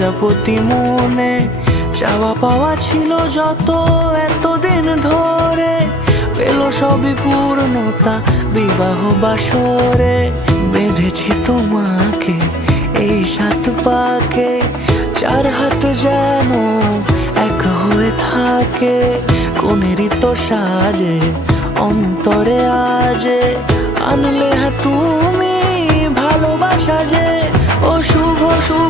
প্রজাপতি মনে চাওয়া পাওয়া ছিল যত এতদিন ধরে, পেল সবই পূর্ণতা বিবাহ বাসরে। বেঁধেছি তোমাকে এই 7 পাকে, 4 হাত যেন এক হয়ে থাকে। কোনেরই তো সাজে অন্তরে আজে আনলে তুমি ভালোবাসা যে। ও শুভ শুভ